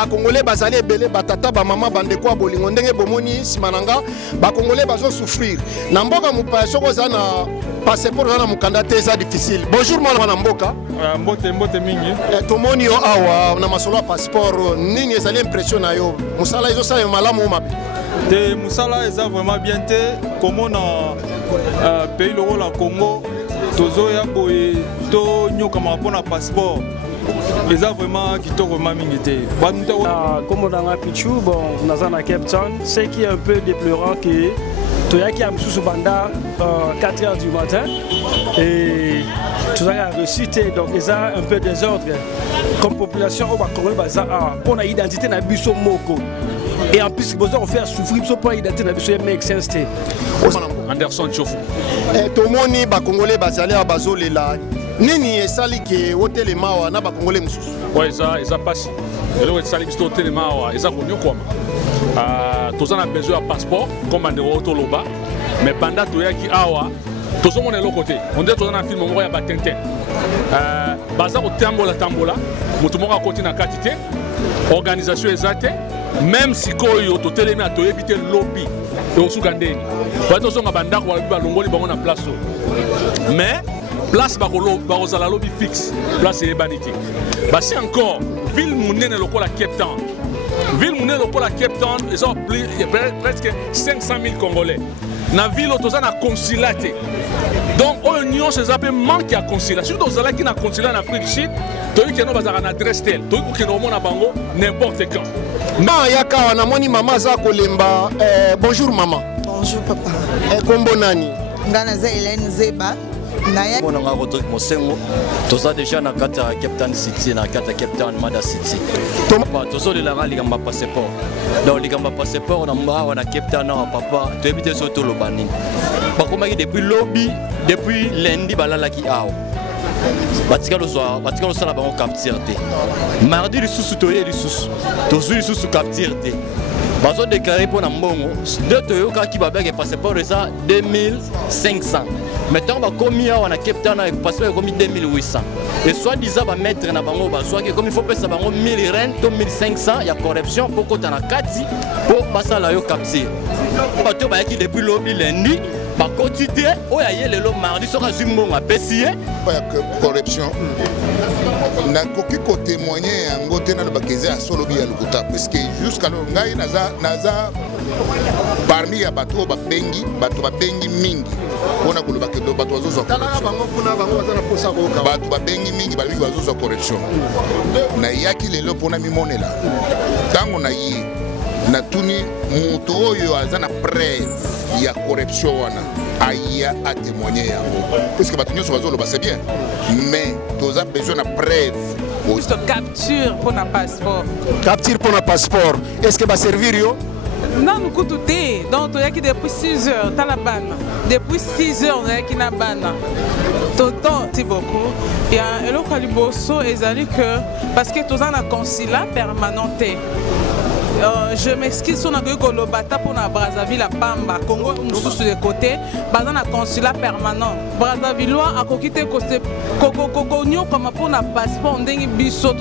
ba Congolais bazali ebele batata ba mama bandeko ya bolingo ndenge bomoni simananga ba Congolais bazo souffrir na mboka mupaya soko za na passeport na mukanda te ça difficile. Bonjour mwana mboka. Mbote mingi. Tomoni yo awa na masolo ya passeport nini ezali impression na yo musala ezo sa malamu mabe. Te musala eza vraiment bien te comme on pays le rôle à Congo tozoya boye to nyoka mapona passeport. Les a vraiment qui t'ont vraiment minité. Comme on a Pichou, bon, on a Cape Town, ce qui est un peu déplorant que Toyaki a sous banda 4h du matin et tout ça a reçu donc ils ont un peu désordre. Comme population, on a identité na biso moko. Et en plus, on fait souffrir pour l'identité na biso make sense. Anderson Tchofu. Tomoni ba Congolais bazali a bazolela. Nini esali ke hôtel mawa na ba Congolais mususu. Ouais, ça passe. Et là, esali biso hôtel mawa, ça konyo kwama. Tous on a besoin de passeport comme on est au Loba, mais pendant toyaki awa, tous on est l'autre côté. On dit tous on a film on voit ba Tintin. Baza au tambola, mutumo à côté na quantité, organisation exacte, même si koyo to telemi a to éviter lobby et au Sougandeni. Parce que tous on a banda ko ba longoli ba on a place. Mais place la lobby fixe, place est banité. Bah c'est encore ville mounene lokola Cape Town. Ville mounene lokola Cape Town, ils ont presque 500 000 Congolais. Na ville autoza na consulat. Donc l'union se zappé manque à consulat. Surtout aux ala qui na consulat en Afrique du Sud, tu as que bazara na adresse tel, tu as que no mona bango n'importe quand. Ma yaka wana moni mama za kolemba. Bonjour maman. Bonjour papa. Kombo nani? Ngana za Hélène Zeba. On a Rodrigue Mosengo, tous a déjà na carte Cape Town City, na carte Cape Town Mada City. Tous les là les gamba passeport. Donc les gamba passeport on a Cape Town na papa, tu habites sur tout le bani. Par contre depuis lobby, depuis lundi balala ki ao. Batikalo sala bango capture te. Mardi le sous toyer le sous. Tous les sous capture te. Bazo déclaré pour na mbongo, de toyoka ki babek passeport ça 2500. Maintenant, on a commis à Cape Town avec passeport comme 2800. Et soit disant va mettre na bango soit que comme il faut payer ça bango 1000 rand, 1500, il y a corruption pour qu'on a kati pour passer la yo capture. Bato ba qui depuis lobby lundi, ba quotidie o ya le mardi so ka zumbo a pesier. Corruption. Na koki ko témoigner yango te na bakeze a solo bi ya lokuta parce que jusqu'à ngai naza parmi ya bato ba bengi mingi. On a koloba ke bato bazozo bato babengi mingi bali bazozo corruption na yaki lelo pona mimonela tango na yi na tuni moto oyo azana preuve ya corruption wana aya a témoigner yango parce que bato nyonso bazoloba c'est bien mais toza besoin na preuve. Juste capture pour un passeport. Capture pour un passeport. Est-ce que va servir yo? Non, nous coûtons des. Donc, il y a qui depuis 6 heures, dans la banne. Depuis 6 heures, il y a qui na banne. Tout le beaucoup. Il y a un autre caliboso, et que parce que tout un consulat permanent. Je m'excuse, on a eu le bata pour la Brazzaville, à Bamba, Congo, nous sur les côtés, dans un consulat permanent. Brazzaville a quitté Coco comme pour un passeport, on a biso,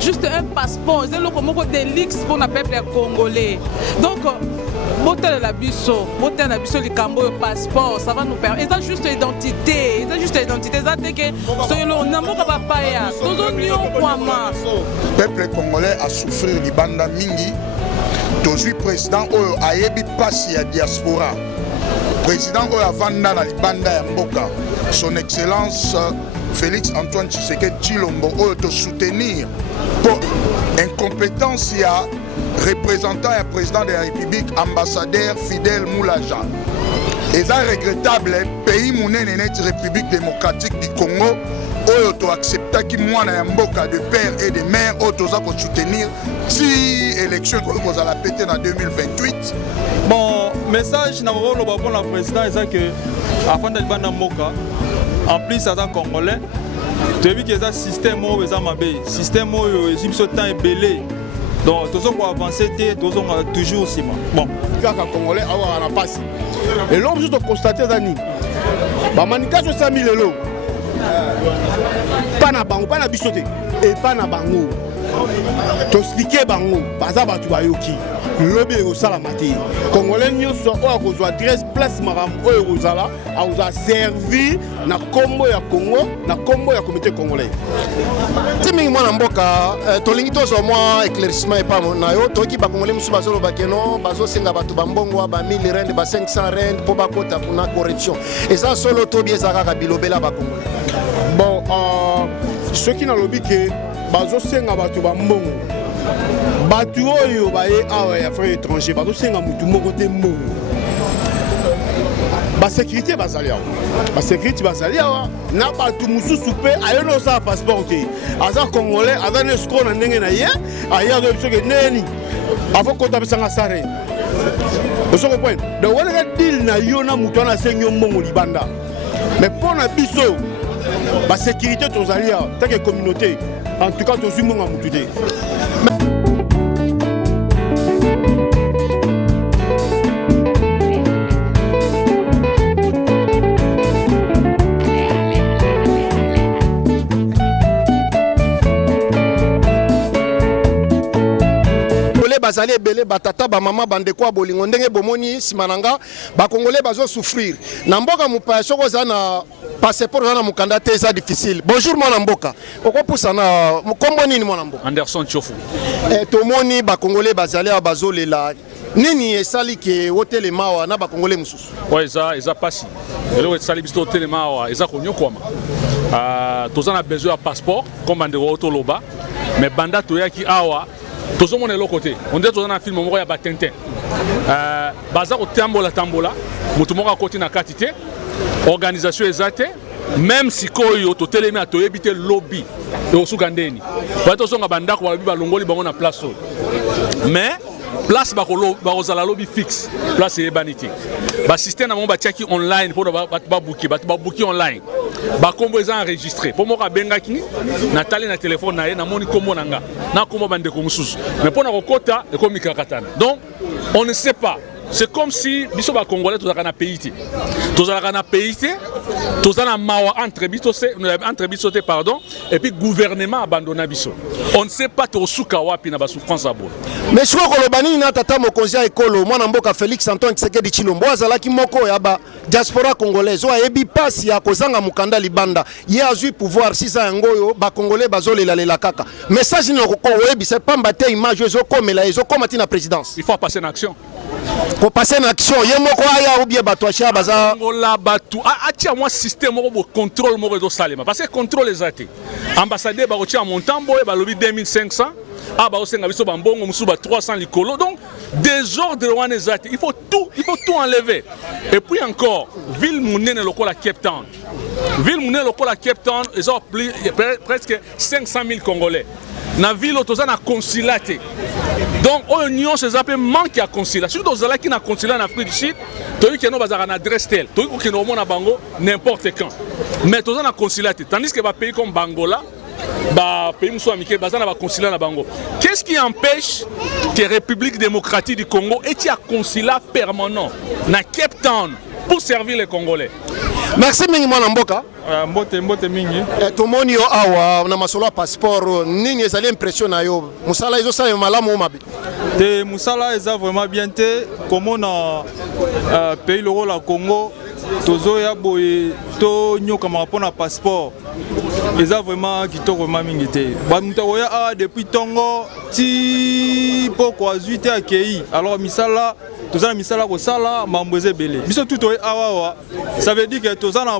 juste un passeport, c'est le comme des lix pour le peuple congolais. Donc, botel la biso, les cambo passeport, ça va nous permettre. Et ça juste l'identité, ça c'est que on n'a pas paya. Le peuple congolais a souffert du banda mingi. Tozui président oyo ayebi pasi ya diaspora. Président oyo avanda na libanda ya mboka. Son excellence Félix Antoine Tshisekedi Tshilombo oyo to soutenir pour incompétence ya représentant et président de la République, ambassadeur Fidel Moulaja. Et c'est regrettable, pays monnaie net République démocratique du Congo, où tu acceptes qui moi na mboka de père et de mère, où tu as soutenir si élection que vous allez péter en 2028. Bon, message na rôle pour la président c'est que avant de banda mboka, en plus ça congolais, tu as vu que ça système où ça mabé, système où Égypte temps est belé. Donc, tous on avancer, tous on toujours aussi. Bon. Les Congolais ont un passe. Et l'homme juste constater Dani. Bah manika 60 000 euros. Pas na bango, pas na bisoté. Et pas na bango. tosplike bango baza bato bayoki lobi ekosala te congolais nyonso oyo akozwa 13 place makambo oyo ekozala akozala servi na kombo ya Congo na kombo ya comité congolais ti mingi mwana mboka tolingi tozwa mwa éclaircissement epa na yo toyoki bakongolais mosusu bazoloba keno bazosenga bato bambongo ba 1000 rand ba 500 rand mpo bakota kuna corruption eza solo tobi eza kaka bilobela bakongolais bon soki nalobi ke bazosenga bato bambongo bato oyo baye awa ya frère étranger bazosenga mutu moko te mbongo basécurité bazali awa basécurité bazali awa na bato mosusu mpe aye na osala passeport te aza congolais aza na escro na ndenge na ye aye azoyebi soki neni afo kota apesanga sare osoko point donc wanaka deal na yo na moto wana asengi yo mbongo libanda mais mpo na biso basécurité tozali awa tanke communauté en tout cas tozwi mbongo ya motu te bazali ebele batata bamama bandeko ya bolingo ndenge bomoni nsima na nga bakongolais bazosouffrir na mboka mopaya soki oza na passeport oza na mokanda te eza difficile. Bonjour mwana mboka okopusa na kombo nini mwana mboka? Anderson Tchofu. Tomoni bakongolais bazali awa bazolela nini esali ke otelema awa na bakongolais mosusu? Eza pasi eloko esali biso totelema awa eza konyokwama toza na besoin ya passeport comme bandeko toloba mais banda toyaki awa tozomona eloko te onde toza na film moko ya batintin baza kotambola motu moko akoti na kati te organisation eza te même sikoyo totelemi atoyebi te lobby ekosuka ndeni baya tozonga bandako balobi balongoli bango na place oyo mais place bakozala lobby fixe place eyebani te basystème na bango batiaki online mpo bato babuki online bakombo eza enregistré mpo moko abengaki natali na telefone na ye namoni kombo na nga na kombo bandeko mosusu mais mpo na kokota ekomi kakatana donc on ne sait pas. C'est comme si biso ba congolais tozalaka na pays te tozalaka na pays te tozala mawa entre biso te pardon et puis gouvernement abandonna biso on ne sait pas tosuka wapi na ba souffrance abo mais siko koloba nini na tata mokonzi ya ekolo mwana mboka Félix Antoine Tshisekedi Tshilombo azalaki moko ya ba diaspora congolaise oyo ayebi pasi ya kozanga mokanda libanda ye azwi pouvoir sisa yango oyo ba congolais bazolelalela kaka message ni okoko oyebisa pamba te image ezokomela ezokoma ti na présidence. Il faut passer en action. Pour passer en action, il y a un peu de batouacha, baza. La batou, atia moi système de contrôle mo réseau salema parce que contrôle les athées. Ambassadeur ba rotia montambo e ba lobi 2500, ba osenga biso ba mbongo musu ba 300 likolo. Donc désordre wana les athées. Il faut tout enlever. Et puis encore, ville munene lokola Cape Town. Ville munene lokola Cape Town, ils ont presque 500 000 Congolais. Na ville otoza na consulat te. Donc union ces appels manque à consulat. Surtout aux ala qui na consulat en Afrique du Sud, toi qui no bazara na adresse tel, toi qui no mona bango n'importe quand. Mais toza na consulat te. Tandis que ba pays comme Bangola, ba pays muso amike bazana ba consulat na bango. Qu'est-ce qui empêche que République démocratique du Congo ait un consulat permanent na Cape Town pour servir les Congolais? Merci mingi mwana mboka. Mbote mingi. Tomoni yo awa na masolo passeport nini ezali impression na yo. Musala ezo sala malamu mabe. Te musala eza vraiment bien te comme na pays le la Congo tozo ya boye to nyoka mapona passeport. Eza vraiment kitoko mingi te. Ba mutako ya depuis tongo ti poko azuite akei. Alors misala tozana misala ko sala mamboze belé. Biso tout awa ça veut dire que tozana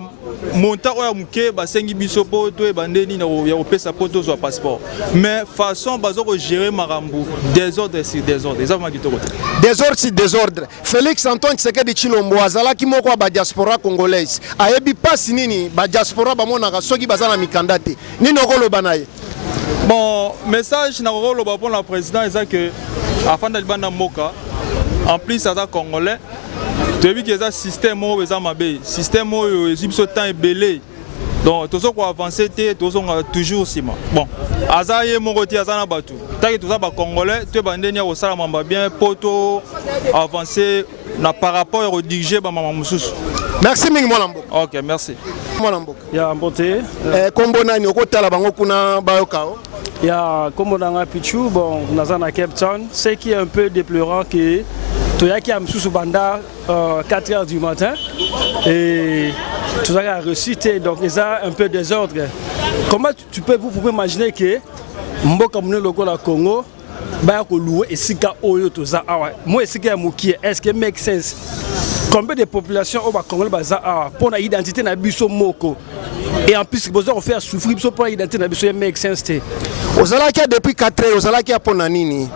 monta oya muke basengi biso po to e bandeni na ya opesa po to zo passeport. Mais façon bazo ko gérer marambu désordre sur désordre. Eza vraiment kitoko te. Désordre sur désordre. Félix Antoine Tshisekedi Tshilombo azalaki moko ba diaspora congolaise. Ayebi pasi nini ba diaspora ba monaka soki bazana mikanda te. Nini okoloba na ye? Bon, message na okoloba pour le président eza que afin de libanda moka en plus ça congolais tu as vu que ça système où ça mabe système où ils temps belé donc tout ça quoi avancer toujours sima bon azaye mongoti azana batu tant que tout ça ba congolais tu bandeni ya osala mamba bien poto avancer na par rapport au diriger ba mama mususu. Merci mingi mwana mboka. OK, merci. Mwana mboka. Ya mbote. Kombo nani okotala bango kuna bayokao? Il y a comme on a Pichou, bon, on a Cape Town, ce qui est un peu déplorant que Toyaki a sous banda 4h du matin et tout ça a reçu, donc il y a un peu désordre. Comment vous pouvez imaginer que Mboka Mune Logo la Congo va louer et Sika Oyo tout ça. Moi, Sika Mouki, est-ce que make sense? Combien de populations au Congo pour l'identité de Bisso Moko? Et en plus, on fait souffrir pour l'identité de Bisso make sense. Aux Alakia depuis 4 ans, aux Alakia pour Nanini.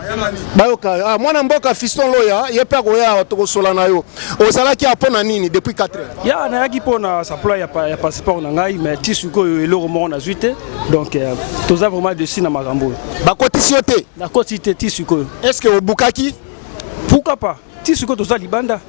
Bayoka, moi Mboka fiston loya, il y a pas goya to solanayo. Aux Alakia pour Nanini depuis 4 ans. Il y a un qui pour na ça il y a passeport nangai mais tisuko et le roman na zuite. Donc tout ça vraiment dessus na makambo. Ba kotisiote. Na kotité tisuko. Est-ce que au Bukaki? Pourquoi pas? Tisuko tout ça libanda.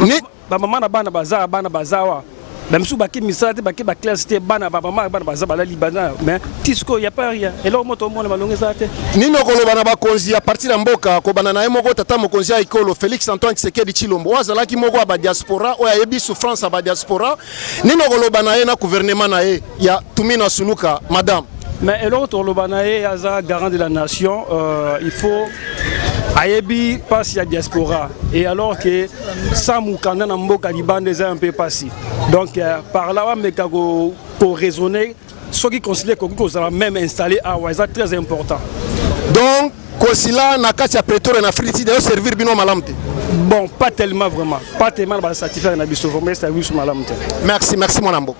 Ni ba maman na bana bazawa. Même si baki misate baki ba classe te bana ba maman bana bazawa la libanda mais tisuko y a pas rien. Et là on monte mon malonge zate. Ni no koloba na ba konzi à partir de Mboka ko bana na moko tata mo konzi ikolo Félix Antoine Tshisekedi Tshilombo wazala ki moko ba diaspora o ya yebi souffrance ba diaspora. Ni no koloba na ye na gouvernement na ye ya Tumina Suluka madame. Mais l'autre Lobanae Aza garant de la nation, il faut Ayebi passe la diaspora et alors que Samoukanda Namboka Liban est un peu passé. Donc par là on peut raisonner ceux qui considèrent qu'on va même installer à Ouaza très important. Donc Kosila Nakatia Pretor na Friti de servir bino malamte. Bon, pas tellement vraiment. Pas tellement de satisfaire na biso mais service malamte. Merci mon Namboka.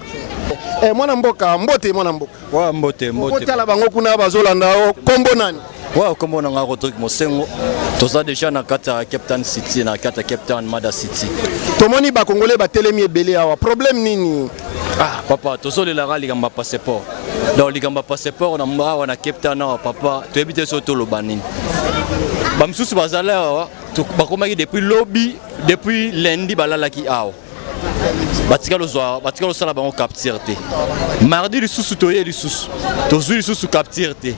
Mwana Mboka, mbote mwana Mboka. Wa mbote. Mbote ala bango kuna bazolanda kombo nani? Wa kombo na Rodrigue Mosengo. Toza déjà na kata Cape Town City na kata Cape Town Mada City. Tomoni ba Congolais ba telemi ebele awa. Problème nini? Ah papa, tozo le la ligamba passeport. Donc ligamba passeport na mba wana Cape Town na papa, to ebite so to lobanini. Ba msusu bazala awa, to bakomaki depuis lobby, depuis lundi balala ki awa. Batikalo sala bango capture te. Mardi lisusu toye lisusu. Tozui lisusu capture te.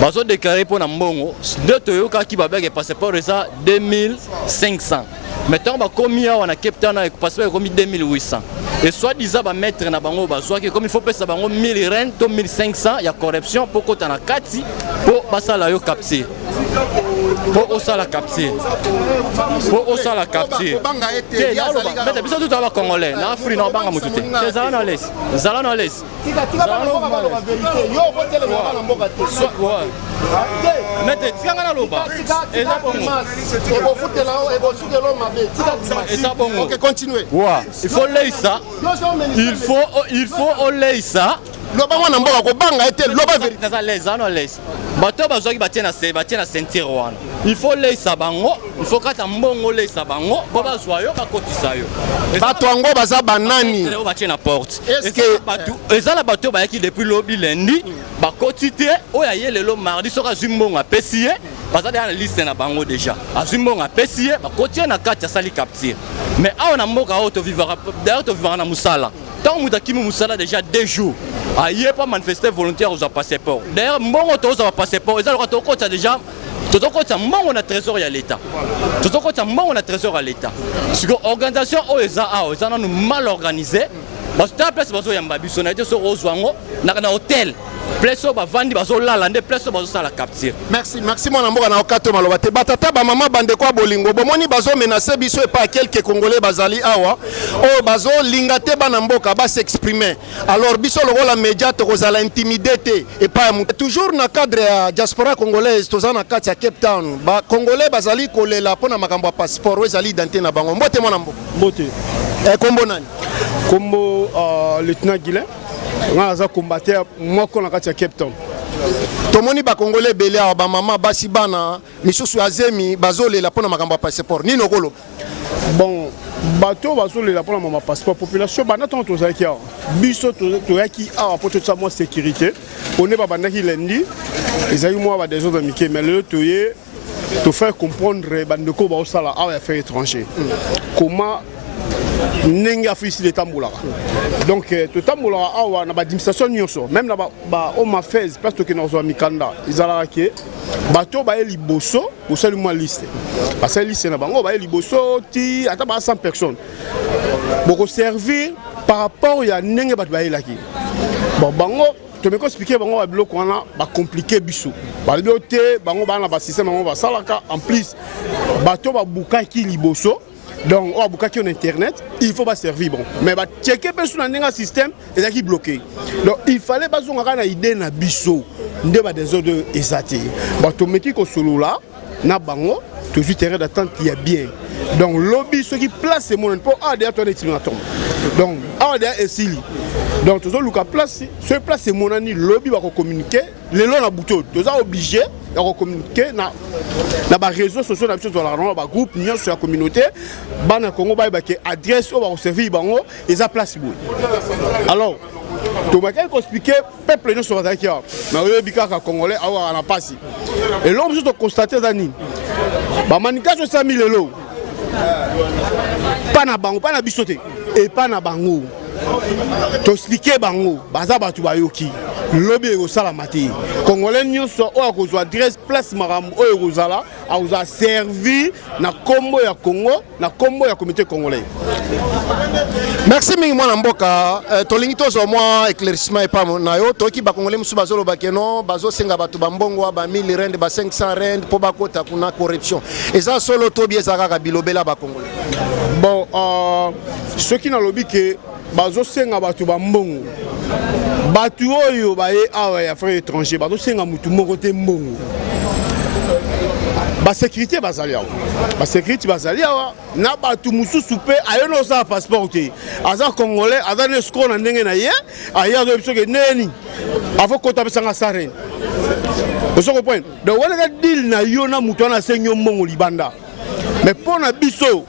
Bazo déclarer pour na mbongo, de toyoka ki babeke passeport eza 2500. Maintenant ba komi awa na Cape Town avec passeport komi 2800. Et soit disant ba mettre na bango bazwa que comme il faut pesa bango 1000 rand to 1500 ya corruption pour kota na kati pour basala yo capture. Pour osa la capture. Pour osa la capture. Mais t'as besoin de tout avoir congolais. Na Afrique na banga mututé. C'est ça na laisse. Zala na laisse. Mais t'es tika na loba. Et ça bon. Et ça bon. OK, continuez. Ouais. Il faut laisser. Il faut laisser. Loba mwana Mboka ko banga ete loba vérité ça les ana les bato bazwaki batie na ceinture wana il faut laisser bango il faut kata mbongo laisser bango bo bazwa yo bakotisa yo bato ango baza banani o batie na porte est-ce que bato ezala bato bayaki depuis lobby lundi bakotite o ya lelo mardi soka zimbongo apesi ye baza na liste na bango déjà azimbongo apesi ye bakotie na kati ya sali capture mais awa na mboka auto vivra d'ailleurs to vivra na musala tant moutaki musala déjà 2 jours aye pas manifester volontaire aux passeport d'ailleurs mbongo to aux passeport ezala ko to déjà toto kota mbongo na trésor ya l'état toto kota mbongo na trésor ya l'état parce que organisation o eza nous mal organisé parce que place bazo yamba biso na été so rozwango na hôtel place ba vandi bazo lala nde place bazo sala capture. Merci mwana Mboka na okato maloba te batata ba mama bande kwa bolingo bomoni bazo menacer biso et pas quelques congolais bazali awa o bazo linga te bana Mboka ba s'exprimer alors biso lokola média to kozala intimider te et pas toujours na cadre ya diaspora congolaise toza na kati ya Cape Town ba congolais bazali kolela pona makambo ya passeport o ezali identité na bango mbote mwana Mboka mbote kombo nani kombo lieutenant Guilain ngaza combattre moi ko na kati ya Cape Town tomoni ba congolais belé ba mama basi bana misusu azemi bazolela pona makambo ya passeport nino kolo bon bato bazolela pona mama passeport population bana ton tozaki awa biso toyaki awa po totsa moi sécurité on est pas bandaki lundi ezali moi ba des autres amitiés mais le toye to faire comprendre bandeko ba osala awa affaires étrangères comment ndenge afisi letambulaka donc totambulaka awa na badiminisation nyonso même na ba home affairs parce que nazwa mikanda ezalaka ke bato baye liboso osali mwa liste basali liste na bango baye liboso ti ata ba 100 personnes boko servir par rapport ya ndenge bato bayelaki bon bango tu me expliquer bango ba biloko wana ba compliqué biso ba te bango bana ba système bango ba salaka en plus bato ba bukaki liboso donc on a bukaki en internet il faut pas servir bon mais ba checker pe sur un système et qui bloqué donc il fallait bazonga na idée na biso nde ba des ordres ezati bato meki ko solo là na bango toujours terrain d'attente il y a bien donc lobby ceux qui place ces mots pour derrière toi l'explication donc derrière esili donc toujours luka place ce place c'est mon ani lobby va communiquer les lois na bouton tous obligé de communiquer na ba réseaux sociaux na biso dans la ba groupe union sur la communauté bana Congo ba ke adresse au ba servir bango eza place boy alors to ba ka expliquer peuple non sur ça na yo bikaka congolais awa na pasi et l'homme juste constater dani ba manifestation 5000 lelo pas na bango pas na bisoté et pas na bango to expliquer bango baza batu bayoki lobby ekosala mate congolais nyonso oyo akozwa adresse place makambo oyo ekozala akozala servi na kombo ya Congo na kombo ya communauté congolais. Merci mingi mwana mboka tolingi tozwa mwa éclaircissement epa na yo toki ba congolais musu bazoloba keno bazosenga bato bambongo ba 1000 rand ba 500 rand po bakota kuna corruption eza solo to bieza kaka bilobela ba congolais. Bon ceux qui na lobby que bazosenga bato bambongo bato oyo baye awa ya frère étranger bazosenga mutu moko te mbongo ba sécurité bazali awa ba sécurité bazali awa na bato mususu pe ayono sa passeport te aza congolais aza ne escroc na ndenge na ye aya do biso ke neni avant kota besanga sarene oso ko point donc wala ka deal na yo na mutu na senyo mbongo libanda mais pour na biso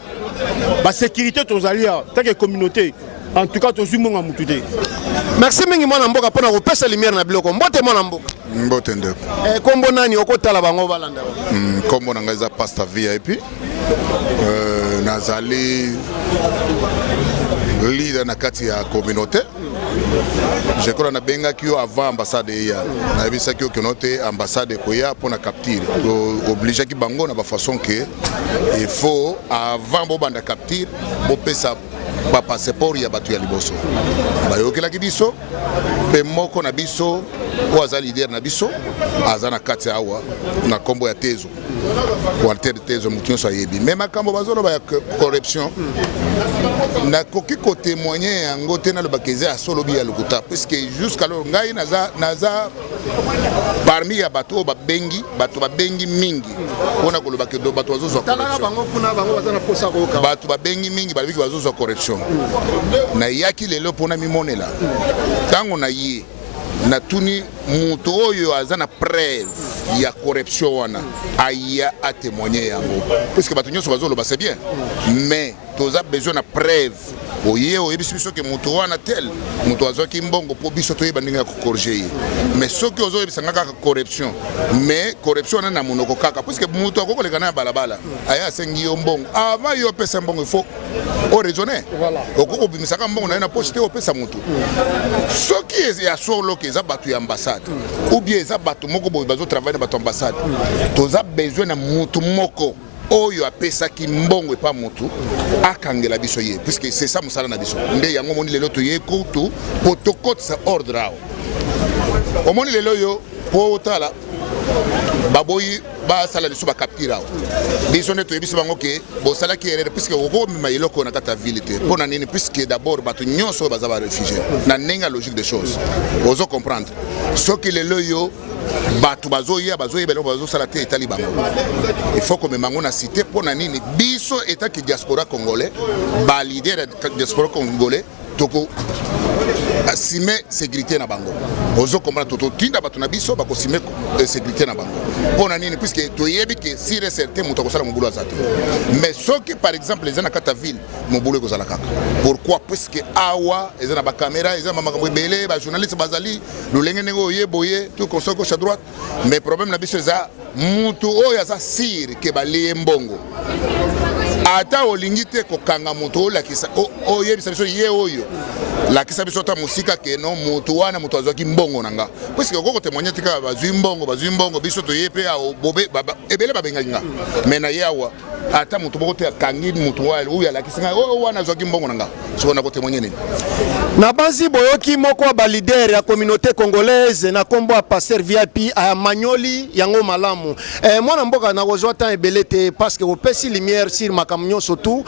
ba sécurité tozali awa tant que communauté. En tout cas, tu es mon amoutoudé. Merci mingi mwana mboka pona ko pesa lumière na biloko. Mbote mwana mboka. Mbote ndeko. Kombo nani okotala bango balanda. Kombo nanga za pasta VIP. Nazali leader na kati ya communauté. Je crois na benga kio avant ambassade ya. Na bisa kio communauté ambassade ko ya pona capture. Obligé ki bango na ba façon que il faut avant bo banda capture bo pesa ba passeport ya batu ya liboso bayokelaki biso pe moko na biso o aza leader na biso aza na kati awa na kombo ya tezo Walter tezo mutu so yebi même makambo bazolo ba corruption na koki ko témoigner yango te na lo bakeze a solo bi ya lokuta puisque jusqu'à lo ngai naza parmi ya bato ba bengi mingi ona ko lo bakedo bato bazozo corruption bato ba bengi mingi baliki bazozo corruption na yaki lelo pona mimonela tango na ye na tuni mutu oyo azana preuve ya corruption wana aya a témoigner yango puisque bato nyonso bazolo ba c'est bien mais toza besoin na preuve oye oyebisi biso ke mutu wana tel mutu azoki mbongo po biso toyeba ndenge ya kokorger mais soki ozoyebisanga kaka corruption mais corruption wana na monoko kaka puisque mutu akokoleka na balabala aya asengi yo mbongo avant yo pesa mbongo il faut o raisonner okokobimisaka mbongo na ye na poche te opesa mutu soki ya solo ke eza bato ya ambassade ou bien eza bato moko boye bazotravaille na bato ambassade toza besoin na mutu moko oyo apesaki mbongo epa mutu akangela biso ye puisque c'est ça musala na biso nde yango moni lelo toye kutu po tokotisa ordre awo omoni lelo yo po otala baboyi basala liso bakaptira awo biso nde toyebisi bango ke bosalaki erreur puisque okomema eloko na kati ya ville te mpo na nini puisque d'abord bato nyonso baza baréfugie na ndenge ya logique des choses ozo comprendre soki lelo yo bato bazoyeba eloko bazosala te etali bango il faut komema yango na cité mpo na nini biso etaki diaspora congolais balider ya diaspora congolais toko asime sécurité na bango ozo comprendre totinda bato na biso bakosime sécurité na bango pona nini puisque toyebi ke sire certain mutu akosala mobulu aza te mais soki par exemple eza na kata ville mobulu ekozala kaka pourquoi puisque awa eza na bacaméra eza makambo ebele bajournaliste bazali lolenge ndenge oyeboye tout conseil gauche à droite mais problème na biso eza mutu oyo aza sire ke balie mbongo ata olingi te kokanga moto olakisa oyebisa biso ye oyo lakisa biso ta musika ke no moto wana moto azwaki mbongo nanga puisque okoko témoigner tika bazwi mbongo biso toye pe bobe ebele babengaki nga mais na ye awa ata moto moko te akangi moto oyo alakisi nga wana azwaki mbongo nanga soko na kotémoigner nini na banzi boyoki moko ya balider ya communauté congolaise na kombo ya pasteur VIP a manyoli yango malamu mwana mboka na kozwa temps ebele te parce que opesi lumière sur makambo nyonso tout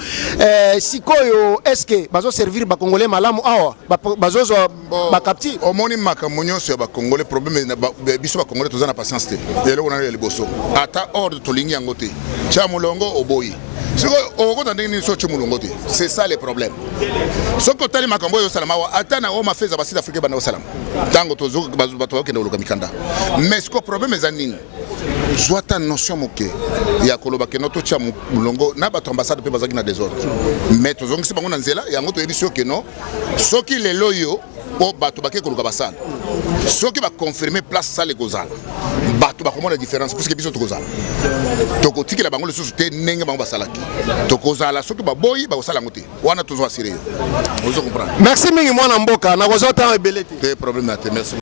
sikoyo est-ce que bazo servir ba congolais malamu awa bazozwa ba captive omoni makambo nyonso ya ba congolais problème biso ba congolais tozana patience te yelo na liboso ata ordre tolingi yango te cha mulongo oboyi siko okota ndenge ni so cha mulongo te c'est ça le problème soko tali makambo yo salama wa ata na o mafeza ba sud africain bana salama tango tozo bato bakenda oloka mikanda mais siko problème ezanini zwata notion moke ya koloba ke noto cha mulongo na bato ambassade pe bazaki na désordre mais tozongisi bango na nzela yango to yebiso ke no soki lelo yo po bato bake koluka basala soki ba confirmer place sale kozala bato bakomona la différence puisque biso tokozala tokotikela bango lisusu te ndenge bango basalaki tokozala soki baboyi bakosala yango te wana tozo assurer ozo comprendre merci mingi mwana mboka na kozwa temps ebele te problème te merci